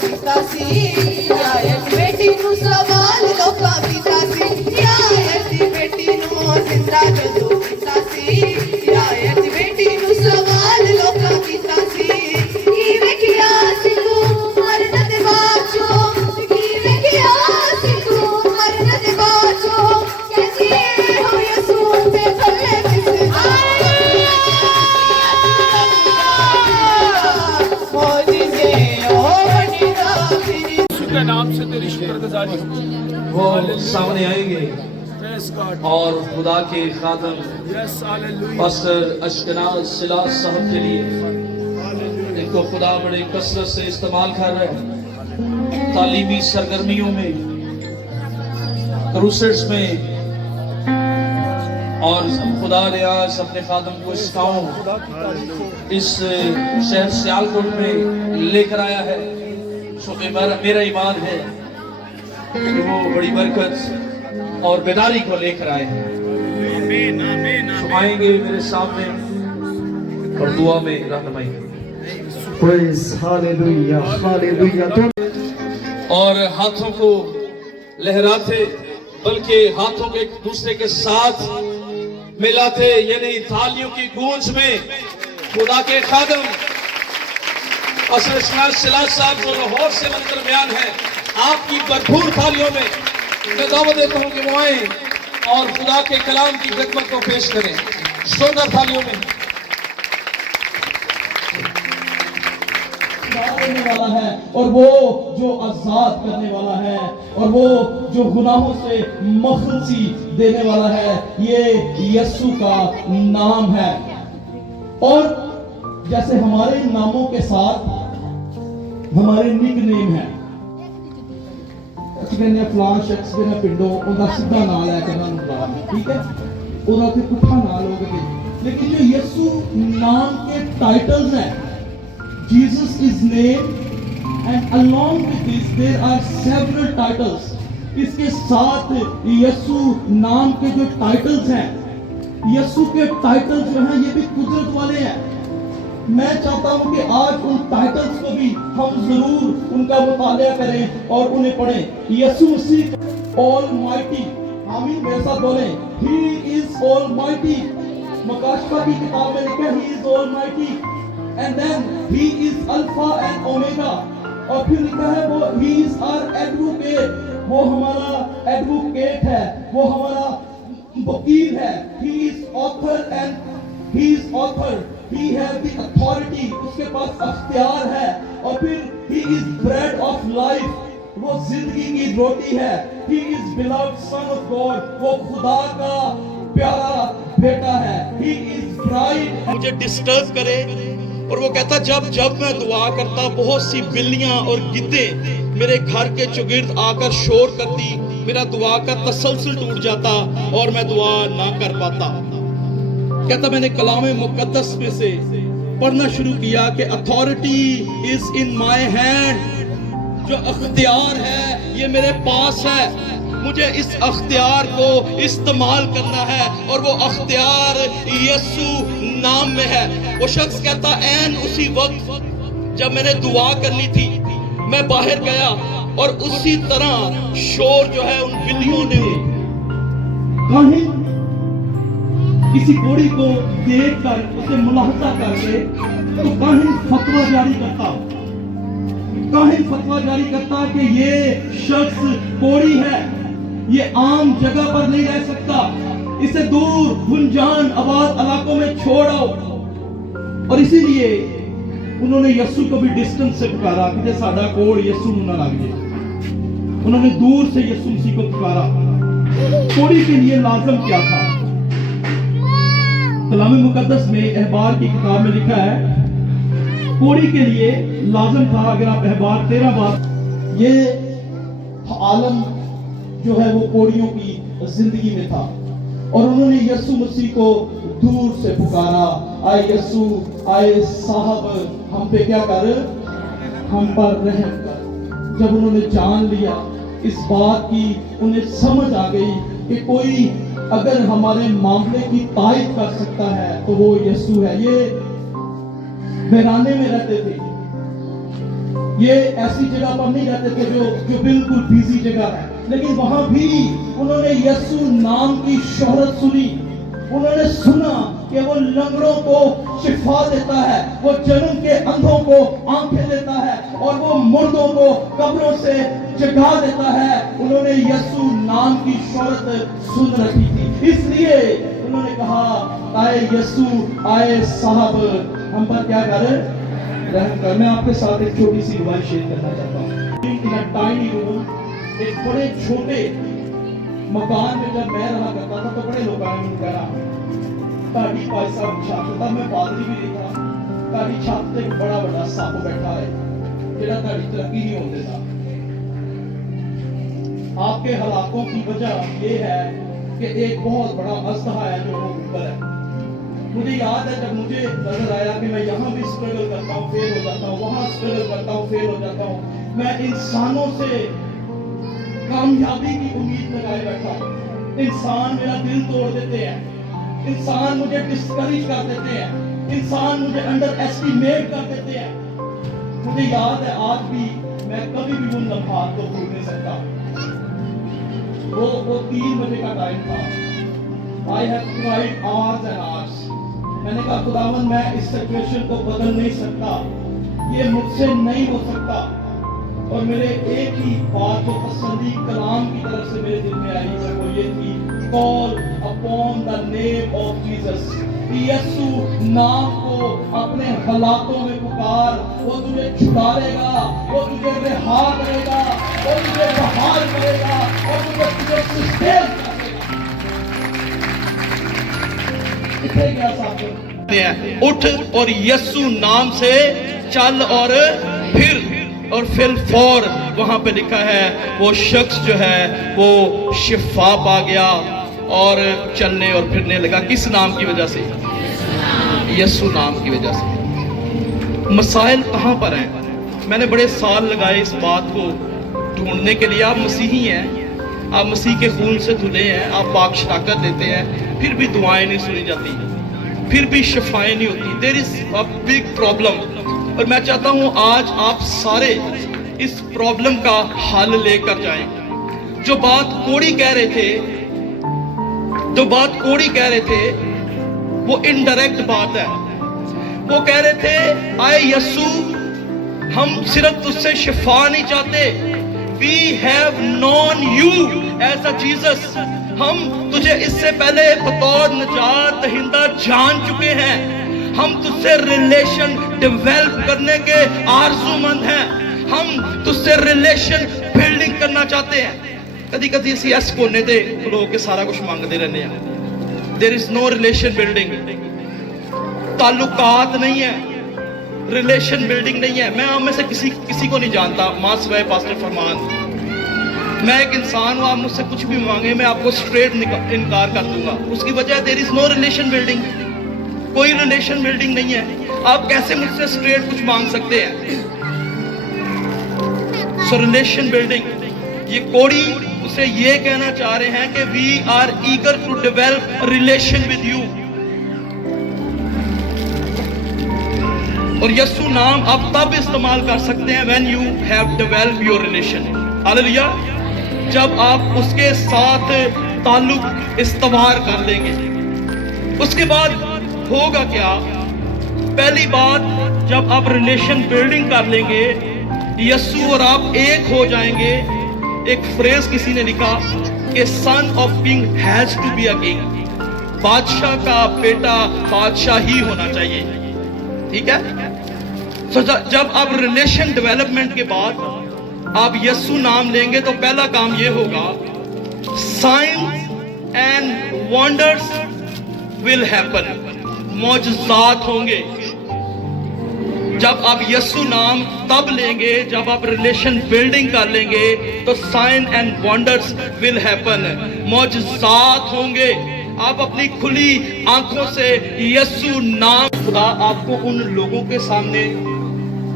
ਕੀਤਾ ਸੀ ਰਿਆਇਤ ਬੇਟੀ ਨੂੰ ਸਵਾਲ ਲੋਕਾਂ ਕੀਤਾ ਸੀ ਰਿਆਇਤ ਦੀ ਬੇਟੀ ਨੂੰ ਜ਼ਿੰਦਾ ਜਦੋਂ ਕੀਤਾ ਸੀ ਰਿਆਇਤ ਦੀ ਬੇਟੀ ਨੂੰ ਸਵਾਲ ਲੋਕਾਂ ਕੀਤਾ ਸੀ ਕੀ ਵੇਖਿਆ ਸੀ ਤੂੰ ਮਰਨ ਦੇ ਬਾਚੋਂ ਕੀ ਵੇਖਿਆ ਸੀ ਤੂੰ ਮਰਨ ਦੇ ਬਾਚੋਂ ਕਹਿੰਦੀ ਹੋ ਯਸੂਸ ਦੇ ਥੱਲੇ ਕਿਸੇ के नाम से तेरी शुक्रगुजारी वो सामने आएंगे और खुदा के खादम पास्टर अशकनाज सिलास साहब के लिए इनको खुदा बड़े कसरत से इस्तेमाल कर रहे हैं तालीमी सरगर्मियों में क्रूसेड्स में और खुदा ने आज अपने खादम को इस गाँव इस शहर सियालकोट में लेकर आया है। सो मेरा ईमान है कि वो बड़ी बरकत और बेदारी को लेकर आए हैं। सो आएंगे मेरे सामने और दुआ में रहनुमाई Praise hallelujah, hallelujah. और हाथों को लहराते बल्कि हाथों को एक दूसरे के साथ मिलाते यानी तालियों की गूंज में खुदा के खादम पास्टर सिलास साहब जो लाहौर से मन दरमियान है आपकी भरपूर थालियों में मैं दावत देता हूँ कि वो आए और खुदा के कलाम की खिदमत को पेश करें जोरदार थालियों में। करने वाला है और वो जो आजाद करने वाला है और वो जो गुनाहों से मखलसी देने वाला है, ये यीशु का नाम है। और जैसे हमारे नामों के साथ हमारे निक नेम है, फलां शख्स मेरा पिंडो उनका सीधा नाम लैके उन्होंने बुलाना, ठीक है, उन्होंने फिर पुठा नाम लोगे। लेकिन जो यीशु नाम के टाइटल्स हैं, Jesus is name, and along with this there are several titles. इसके साथ यीशु नाम के जो टाइटल्स हैं, यीशु के टाइटल्स जो हैं ये भी कुदरत वाले हैं। मैं चाहता हूं कि आज उन टाइटल्स को भी हम जरूर उनका मुतालिया करें और उन्हें पढ़ें। यीशु मसीह ऑलमाइटी, आमीन, मेरे साथ बोलें, He is Almighty। मकाशफा की किताब में लिखा है He is Almighty, and then He is Alpha and Omega। और फिर लिखा है वो He is our advocate, वो हमारा एडवोकेट है, वो हमारा वकील है। He is author and He is author, He has the authority, उसके पास अख्तियार है। और फिर He is bread of life, वो जिंदगी की रोटी है। He is beloved son of God, वो खुदा का प्यारा बेटा है। He is bride। मुझे डिस्टर्ब करे और वो कहता जब जब मैं दुआ करता बहुत सी बिल्लियां और गिद्धे मेरे घर के चौगिर्द आकर शोर करती, मेरा दुआ का तसलसल टूट जाता और मैं दुआ ना कर पाता। कहता मैंने कलाम मुकद्दस में से पढ़ना शुरू किया कि authority is in my hand, जो अख्तियार है ये मेरे पास है, मुझे इस अख्तियार को इस्तेमाल करना है और वो अख्तियार यीशु नाम में है। वो शख्स कहता ऐन उसी वक्त जब मैंने दुआ करनी थी मैं बाहर गया और उसी तरह शोर जो है उन बिल्लियों ने कहीं किसी कोड़ी को देखकर उसे मुलाहजा करके तो कहीं फतवा जारी करता कि ये शख्स कोड़ी है, ये आम जगह पर नहीं रह सकता, इसे दूर गुंजान आबाद इलाकों में छोड़ आओ। और इसीलिए उन्होंने यीशु को भी डिस्टेंस से पुकारा कि साडा कोड़ यीशु ना लग जाए। उन्होंने दूर से यीशु मसीह को पुकारा। कोड़ी के लिए लाजम क्या था? कलाम मुकद्दस में अहबार की किताब में लिखा है कोड़ी के लिए लाजम था, अगर आप अहबार 13 बार, ये आलम जो है वो कोड़ियों की जिंदगी में था और उन्होंने यीशु मसीह को दूर से पुकारा, आए यीशु, आए साहब, हम पे क्या कर, हम पर रहम कर। जब उन्होंने जान लिया इस बात की, उन्हें समझ आ गई कि कोई अगर हमारे मामले की तायद कर सकता है तो वो यीशु है। ये वीराने में रहते थे, ये ऐसी जगह पर नहीं रहते थे जो बिल्कुल बिजी जगह है, लेकिन वहां भी उन्होंने यीशु नाम की शोहरत सुनी। उन्होंने सुना कि वो लंगड़ों को शिफा देता है, वो जन्म के अंधों को आंखें देता है और वो मुर्दों को कब्रों से जगा देता है। उन्होंने यीशु नाम की शोहरत सुन रखी थी, इसलिए उन्होंने कहा आए यीशु आए साहब हम पर क्या कर रहम कर। मैं आपके साथ एक छोटी सी रिवायत शेयर करना चाहता हूँ। इन अ टाइनी रूम, एक बड़े छोटे मकान में जब मैं रहा करता था तो बड़े लोग आए मुझे कहा ताड़ी भाई साहब छाप तब मैं पादरी भी देखा ताड़ी छाप ते बड़ा बड़ा सप बैठा है जेड़ा ताड़ी तरक्की नहीं होने देता। आपके हालातों की वजह ये है कि एक बहुत बड़ा अस्तहा है जो ऊपर है। मुझे याद है जब मुझे नजर आया कि मैं यहाँ भी स्ट्रगल करता हूँ, फेल हो जाता हूँ, वहाँ स्ट्रगल करता हूँ, फेल हो जाता हूँ, मैं इंसानों से कामयाबी की उम्मीद लगाए बैठा हूँ। इंसान मेरा दिल तोड़ देते हैं, इंसान मुझे डिस्करेज कर देते हैं, इंसान मुझे अंडर एस्टिमेट कर देते हैं। मुझे याद है आज भी मैं कभी भी उन लम्हात को भूल नहीं सकता। वो 3 बजे का टाइम था। I have cried hours and hours. मैंने कहा खुदावन मैं इस सिचुएशन को बदल नहीं सकता, ये मुझसे नहीं हो सकता। और मेरे एक ही बात जो तसल्ली कलाम की तरफ से मेरे दिल में आई है वो ये थी, call upon the name of Jesus. Yeshu नाम को अपने हालातों में पुकार, वो तुझे छुड़ाएगा, वो तुझे रिहा करेगा, वो तुझे बहाल करेगा, वो तुझे सस्टेन करेगा। कितने गया साहब उठ और यीशु नाम से चल और फिर फौर वहां पे लिखा है वो शख्स जो है वो शिफा पा गया और चलने और फिरने लगा। किस नाम की वजह से? यीशु नाम की वजह से। मसाइल कहां पर हैं? मैंने बड़े साल लगाए इस बात को ढूंढने के लिए। आप मसीही हैं, आप मसीह के खून से धुले हैं, आप पाक शराकत देते हैं, फिर भी दुआएं नहीं सुनी जाती, फिर भी शिफाएं नहीं होती। There is a big problem. और मैं चाहता हूं आज आप सारे इस प्रॉब्लम का हल लेकर जाएं। जो बात कोड़ी कह रहे थे वो इनडायरेक्ट बात है। वो कह रहे थे आए यीशु हम सिर्फ तुझसे शिफा नहीं चाहते, we have known you as a Jesus. हम तुझे इससे पहले बतौर निजात दहिंदा जान चुके हैं। हम तुझसे रिलेशन डेवलप करने के आरज़ूमंद हैं। हम तुझसे रिलेशन बिल्डिंग करना चाहते हैं। कदी कदी असी इस कोने ते खलो के सारा कुछ मांगते रहने हैं। There is no relation building, ताल्लुकात नहीं है, रिलेशन बिल्डिंग नहीं है। मैं आप में से किसी को नहीं जानता मां सिवाय पास्टर फरमान। मैं एक इंसान हूं, आप मुझसे कुछ भी मांगे मैं आपको स्ट्रेट इनकार कर दूंगा। उसकी वजह there is no relation building, कोई रिलेशन बिल्डिंग नहीं है। आप कैसे मुझसे स्ट्रेट कुछ मांग सकते हैं? सो रिलेशन बिल्डिंग, ये कोड़ी उसे ये कहना चाह रहे हैं कि we are eager to develop relation with you. और यीशु नाम आप तब इस्तेमाल कर सकते हैं when you have develop your relation. Hallelujah. जब आप उसके साथ ताल्लुक इस्तवार कर लेंगे। उसके बाद होगा क्या? पहली बात, जब आप रिलेशन बिल्डिंग कर लेंगे, यीशु और आप एक हो जाएंगे। एक फ्रेज किसी ने लिखा कि son of king has to be a king. बादशाह का बेटा बादशाह ही होना चाहिए। ठीक है। तो जब आप रिलेशन डेवलपमेंट के बाद आप यीशु नाम लेंगे तो पहला काम ये होगा, science and wonders will happen. मौजज़ात होंगे। जब आप यीशु नाम तब लेंगे जब आप रिलेशन बिल्डिंग कर लेंगे तो sign and wonders will happen. मौजज़ात होंगे। आप अपनी खुली आंखों से यीशु नाम, खुदा आपको उन लोगों के सामने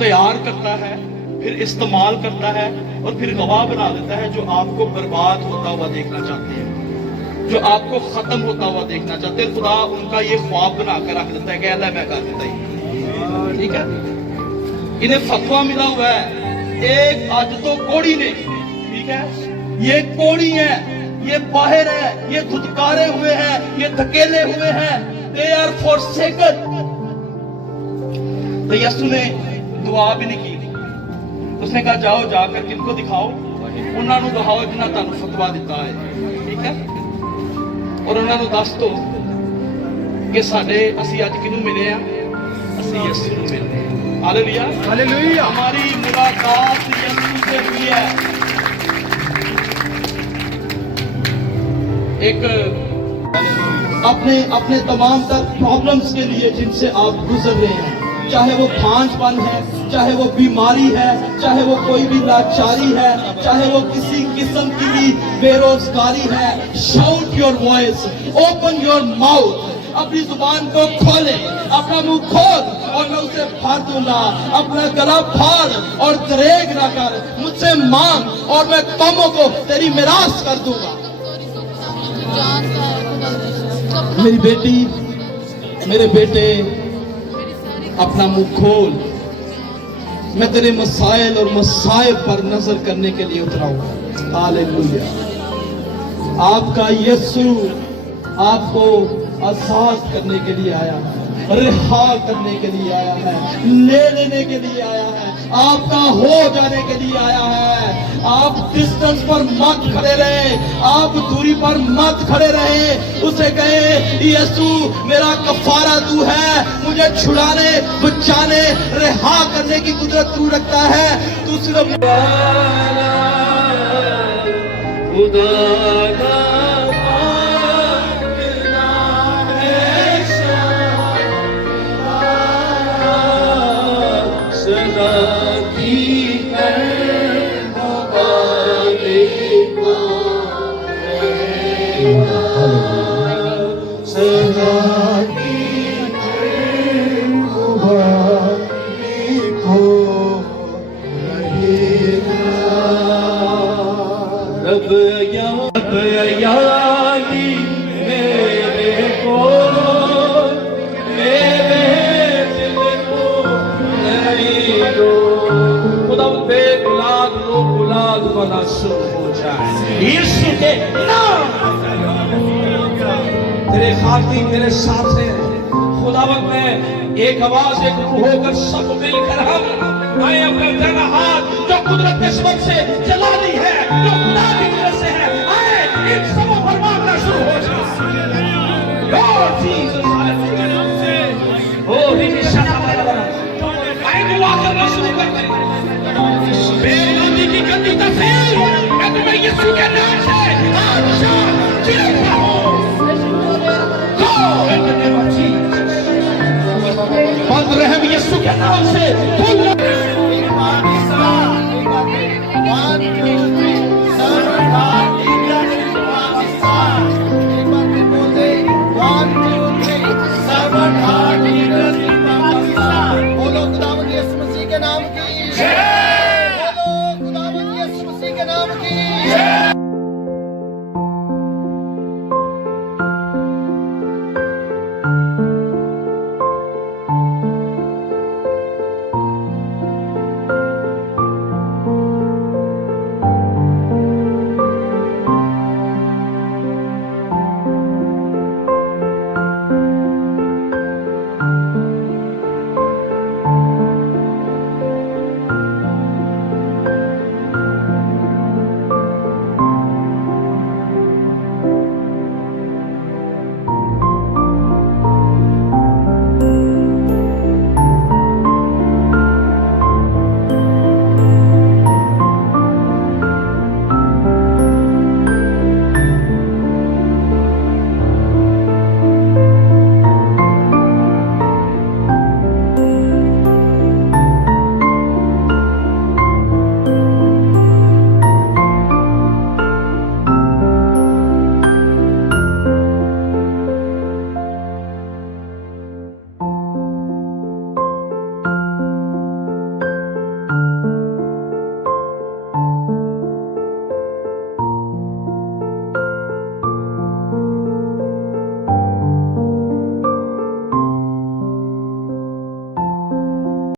तैयार करता है, फिर इस्तेमाल करता है और फिर गवाह बना देता है जो आपको बर्बाद होता हुआ देखना चाहते हैं, जो आपको खत्म होता हुआ देखना चाहते हैं। खुदा उनका ये ख्वाब बना कर रख देता है कि अल्लाह मैं कर देता ही। ठीक है। इन्हें फतवा मिला हुआ है एक आज तो कोड़ी ने, ठीक है, ये कोड़ी है, ये बाहर है, ये धुतकारे हुए हैं, ये धकेले हुए हैं, they are forsaken। तो यीशु ने दुआ भी नहीं की, उसने कहा जाओ जाकर किनको दिखाओ, उन्होंने दिखाओ जिन्होंने तुहानू फतवा दिता है, ठीक है, और उन्होंने दस दो कि साडे असी अज किनू मिले हैं, असी यीशु नू मिले हैं। Hallelujah, hallelujah. हमारी मुलाकात यीशु से हुई है। एक अपने तमाम तर प्रॉब्लम्स के लिए जिनसे आप गुजर रहे हैं, चाहे वो भांजपन है, चाहे वो बीमारी है, चाहे वो कोई भी लाचारी है, चाहे वो किसी किस्म की भी बेरोजगारी है, shout your voice, open your mouth, अपनी जुबान को खोले, अपना मुंह खोल और मैं उसे भर दूंगा। अपना गला फाड़ और दरेग ना कर, मुझसे मांग और मैं कौमों को तेरी मिरास कर दूंगा। मेरी बेटी, मेरे बेटे, अपना मुंह खोल, मैं तेरे मसाइल और मसाइब पर नजर करने के लिए उतरा हूं। हालेलुया। आपका यीशु आपको आजाद करने के लिए आया है, रिहा करने के लिए आया है, ले लेने के लिए आया है, आपका हो जाने के लिए आया है। आप डिस्टेंस पर मत खड़े रहे, आप दूरी पर मत खड़े रहे, उसे कहे यीशु मेरा कफारा तू है, मुझे छुड़ाने, बचाने, रिहा करने की कुदरत तू रखता है। तू सिर्फ यीशु के नाम तेरे खातिर मेरे साथ है। खुदावंद में एक आवाज, एक रूह होकर सब मिलकर हम आए, अपना दाहिना हाथ जो कुदरत के सबब से चला दी है, जो खुदा की तरफ से है, आए इन सबों पर मांगना शुरू हो जाए। लॉर्ड जीसस, ओ रिमिशा आए दुआ करना शुरू कर दे। बेईमानी की गंदी तस्वीर मैं तुम्हें यीशु के नाम से आज चीरता हूं। Go in the name of Jesus। बंद रहम यीशु के नाम से खुल। 1 2 3 7 8